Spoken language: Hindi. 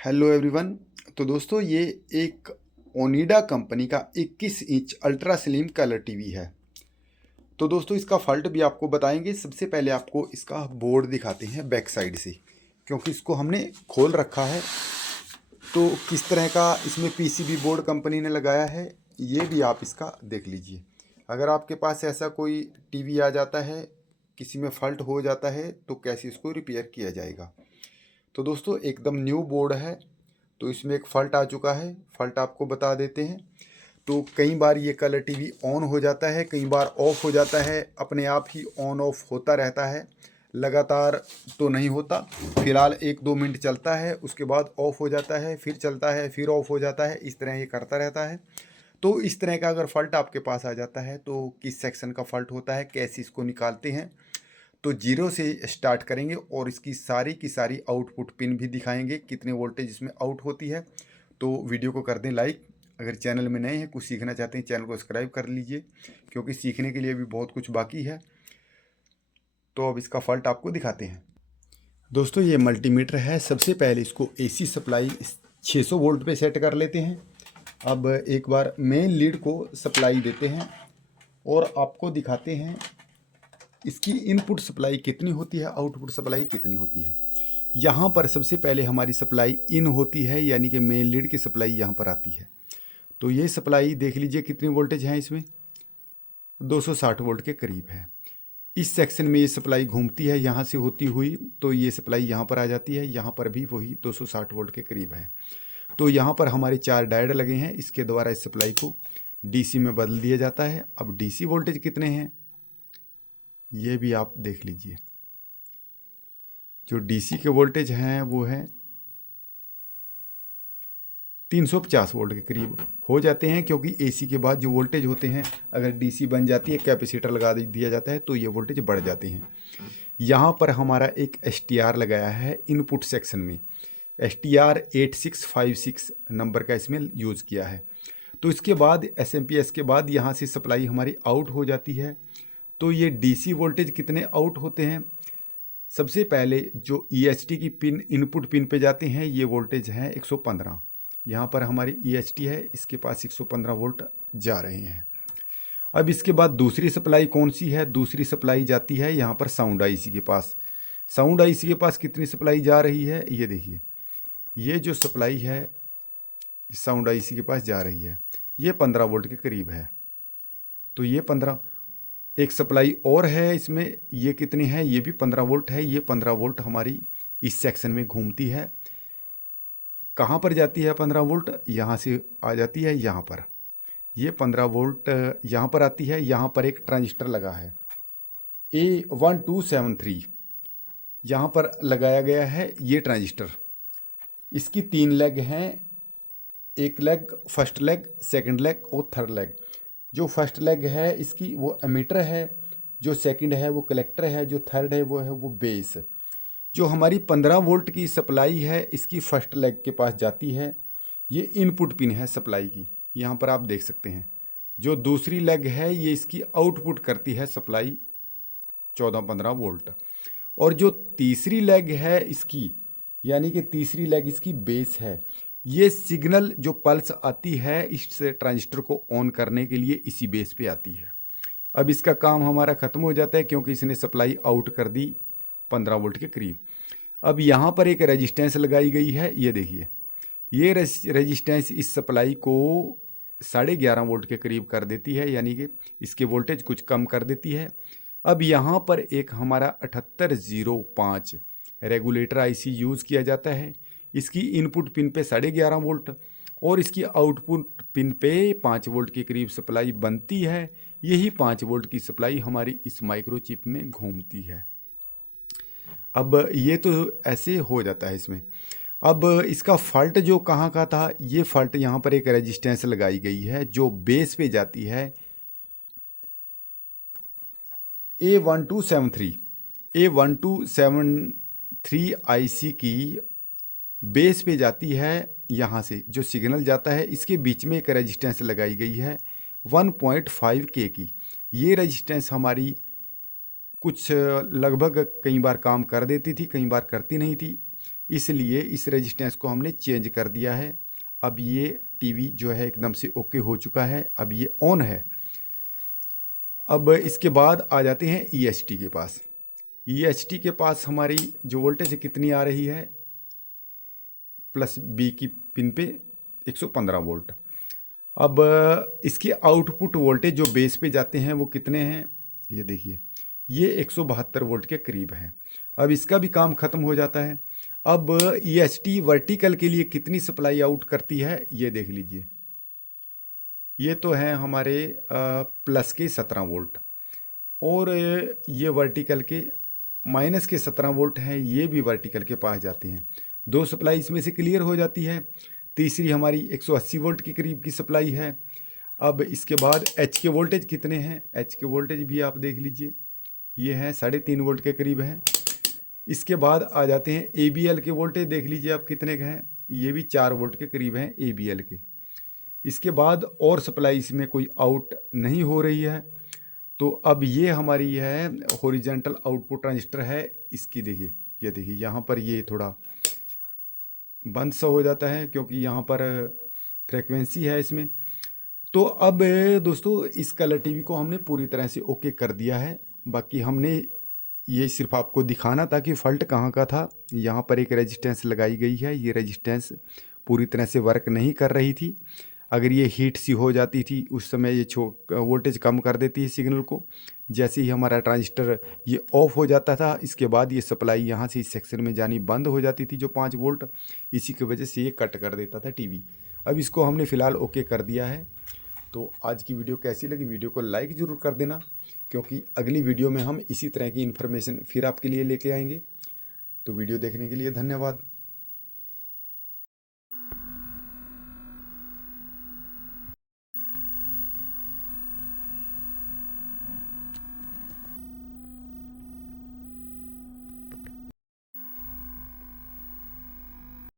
Hello everyone. तो दोस्तों ये एक ओनिडा कंपनी का 21 inch ultra slim colour TV है। तो दोस्तों इसका फॉल्ट भी आपको बताएंगे। सबसे पहले आपको इसका बोर्ड दिखाते हैं बैक साइड से, क्योंकि इसको हमने खोल रखा है। तो किस तरह का इसमें पीसीबी बोर्ड कंपनी ने लगाया है ये भी आप इसका देख लीजिए। अगर आपके पास ऐसा कोई टीवी आ जाता है, किसी में फॉल्ट हो जाता है, तो कैसे इसको रिपेयर किया जाएगा। तो दोस्तों एकदम न्यू बोर्ड है, तो इसमें एक फ़ॉल्ट आ चुका है। फ़ॉल्ट आपको बता देते हैं। तो कई बार ये कलर टीवी ऑन हो जाता है, कई बार ऑफ हो जाता है, अपने आप ही ऑन ऑफ होता रहता है, लगातार तो नहीं होता। फिलहाल 1-2 मिनट चलता है, उसके बाद ऑफ हो जाता है, फिर चलता है, फिर ऑफ हो जाता है, इस तरह ये करता रहता है। तो इस तरह का अगर फ़ॉल्ट आपके पास आ जाता है तो किस सेक्शन का फ़ॉल्ट होता है, कैसे इसको निकालते हैं, तो जीरो से स्टार्ट करेंगे और इसकी सारी की सारी आउटपुट पिन भी दिखाएंगे, कितने वोल्टेज इसमें आउट होती है। तो वीडियो को कर दें लाइक। अगर चैनल में नए हैं, कुछ सीखना चाहते हैं, चैनल को सब्सक्राइब कर लीजिए, क्योंकि सीखने के लिए भी बहुत कुछ बाकी है। तो अब इसका फॉल्ट आपको दिखाते हैं। दोस्तों ये मल्टीमीटर है। सबसे पहले इसको एसी सप्लाई 600 वोल्ट पे सेट कर लेते हैं। अब एक बार मेन लीड को सप्लाई देते हैं और आपको दिखाते हैं इसकी इनपुट सप्लाई कितनी होती है, आउटपुट सप्लाई कितनी होती है। यहाँ पर सबसे पहले हमारी सप्लाई इन होती है, यानी कि मेन लीड की सप्लाई यहाँ पर आती है। तो ये सप्लाई देख लीजिए कितनी वोल्टेज है इसमें, 260 वोल्ट के करीब है। इस सेक्शन में ये सप्लाई घूमती है यहाँ से होती हुई, तो ये सप्लाई यहाँ पर आ जाती है। यहाँ पर भी वही 260 वोल्ट के करीब है। तो यहाँ पर हमारे 4 डायोड लगे हैं, इसके द्वारा इस सप्लाई को डीसी में बदल दिया जाता है। अब डीसी वोल्टेज कितने हैं ये भी आप देख लीजिए। जो डीसी के वोल्टेज हैं वो हैं 350 वोल्ट के करीब हो जाते हैं, क्योंकि एसी के बाद जो वोल्टेज होते हैं, अगर डीसी बन जाती है, कैपेसिटर लगा दिया जाता है, तो ये वोल्टेज बढ़ जाते हैं। यहाँ पर हमारा एक एसटीआर लगाया है इनपुट सेक्शन में। एसटीआर 8656 नंबर का इसमें यूज़ किया है। तो इसके बाद एसएमपीएस के बाद यहाँ से सप्लाई हमारी आउट हो जाती है। तो ये डीसी वोल्टेज कितने आउट होते हैं, सबसे पहले जो ईएचटी की पिन इनपुट पिन पे जाते हैं, ये वोल्टेज हैं 115। यहाँ पर हमारी ईएचटी है, इसके पास 115 वोल्ट जा रहे हैं। अब इसके बाद दूसरी सप्लाई कौन सी है, दूसरी सप्लाई जाती है यहाँ पर साउंड आईसी के पास। साउंड आईसी के पास कितनी सप्लाई जा रही है, ये देखिए। ये जो सप्लाई है साउंड आईसी के पास जा रही है, ये 15 वोल्ट के करीब है। तो ये 15, एक सप्लाई और है इसमें, ये कितनी है, ये भी 15 वोल्ट है। ये 15 वोल्ट हमारी इस सेक्शन में घूमती है। कहाँ पर जाती है 15 वोल्ट, यहाँ से आ जाती है यहाँ पर। ये 15 वोल्ट यहाँ पर आती है। यहाँ पर एक ट्रांजिस्टर लगा है A1273, यहाँ पर लगाया गया है ये ट्रांजिस्टर। इसकी 3 लेग हैं, एक leg first leg, second leg और थर्ड लेग। जो फर्स्ट लेग है इसकी वो एमीटर है, जो सेकंड है वो कलेक्टर है, जो थर्ड है वो बेस। जो हमारी 15 वोल्ट की सप्लाई है इसकी फर्स्ट लेग के पास जाती है। ये इनपुट पिन है सप्लाई की, यहाँ पर आप देख सकते हैं। जो दूसरी लेग है ये इसकी आउटपुट करती है सप्लाई 14-15 वोल्ट। और जो तीसरी लेग है इसकी, यानी कि तीसरी लेग इसकी बेस है। ये सिग्नल जो पल्स आती है इस ट्रांजिस्टर को ऑन करने के लिए इसी बेस पे आती है। अब इसका काम हमारा ख़त्म हो जाता है, क्योंकि इसने सप्लाई आउट कर दी 15 वोल्ट के करीब। अब यहाँ पर एक रेजिस्टेंस लगाई गई है, ये देखिए। ये रेजिस्टेंस इस सप्लाई को 11.5 वोल्ट के करीब कर देती है, यानी कि इसके वोल्टेज कुछ कम कर देती है। अब यहाँ पर एक हमारा 7805 रेगुलेटर आईसी यूज़ किया जाता है। इसकी इनपुट पिन पे 11.5 वोल्ट और इसकी आउटपुट पिन पे 5 वोल्ट के करीब सप्लाई बनती है। यही 5 वोल्ट की सप्लाई हमारी इस माइक्रोचिप में घूमती है। अब ये तो ऐसे हो जाता है इसमें। अब इसका फॉल्ट जो कहाँ का था, ये फॉल्ट यहाँ पर एक रेजिस्टेंस लगाई गई है जो बेस पे जाती है। A1273 आईसी की बेस पे जाती है। यहाँ से जो सिग्नल जाता है इसके बीच में एक रेजिस्टेंस लगाई गई है 1.5 के की। ये रेजिस्टेंस हमारी कुछ लगभग कई बार काम कर देती थी, कई बार करती नहीं थी। इसलिए इस रेजिस्टेंस को हमने चेंज कर दिया है। अब ये टीवी जो है एकदम से ओके हो चुका है, अब ये ऑन है। अब इसके बाद आ जाते हैं EHT के पास। EHT के पास हमारी जो वोल्टेज कितनी आ रही है, प्लस B की पिन पे 115 वोल्ट। अब इसके आउटपुट वोल्टेज जो बेस पे जाते हैं वो कितने हैं, ये देखिए, ये 172 वोल्ट के करीब है। अब इसका भी काम ख़त्म हो जाता है। अब EHT वर्टिकल के लिए कितनी सप्लाई आउट करती है, ये देख लीजिए। ये तो है हमारे प्लस के 17 वोल्ट, और ये वर्टिकल के माइनस के 17 वोल्ट हैं, ये भी वर्टिकल के पास जाते हैं। दो सप्लाई इसमें से क्लियर हो जाती है। तीसरी हमारी 180 वोल्ट के करीब की सप्लाई है। अब इसके बाद H के वोल्टेज कितने हैं, H के वोल्टेज भी आप देख लीजिए, ये हैं 3.5 वोल्ट के करीब हैं। इसके बाद आ जाते हैं ABL के वोल्टेज, देख लीजिए आप कितने के हैं, ये भी 4 वोल्ट के करीब हैं ABL के। इसके बाद और सप्लाई इसमें कोई आउट नहीं हो रही है। तो अब ये हमारी है हॉरिजॉन्टल आउटपुट ट्रांजिस्टर है। इसकी देखिए, ये देखिए यहाँ पर ये थोड़ा बंद सा हो जाता है क्योंकि यहाँ पर फ्रेक्वेंसी है इसमें। तो अब दोस्तों इस कलर टीवी को हमने पूरी तरह से ओके कर दिया है। बाकी हमने ये सिर्फ आपको दिखाना था कि फॉल्ट कहाँ का था। यहाँ पर एक रेजिस्टेंस लगाई गई है, ये रेजिस्टेंस पूरी तरह से वर्क नहीं कर रही थी। अगर ये हीट सी हो जाती थी उस समय ये वोल्टेज कम कर देती है सिग्नल को। जैसे ही हमारा ट्रांजिस्टर ये ऑफ हो जाता था, इसके बाद ये सप्लाई यहाँ से इस सेक्शन में जानी बंद हो जाती थी जो 5 वोल्ट, इसी की वजह से ये कट कर देता था टीवी। अब इसको हमने फ़िलहाल ओके कर दिया है। तो आज की वीडियो कैसी लगी, वीडियो को लाइक ज़रूर कर देना, क्योंकि अगली वीडियो में हम इसी तरह की इन्फॉर्मेशन फिर आपके लिए लेके आएंगे। तो वीडियो देखने के लिए धन्यवाद।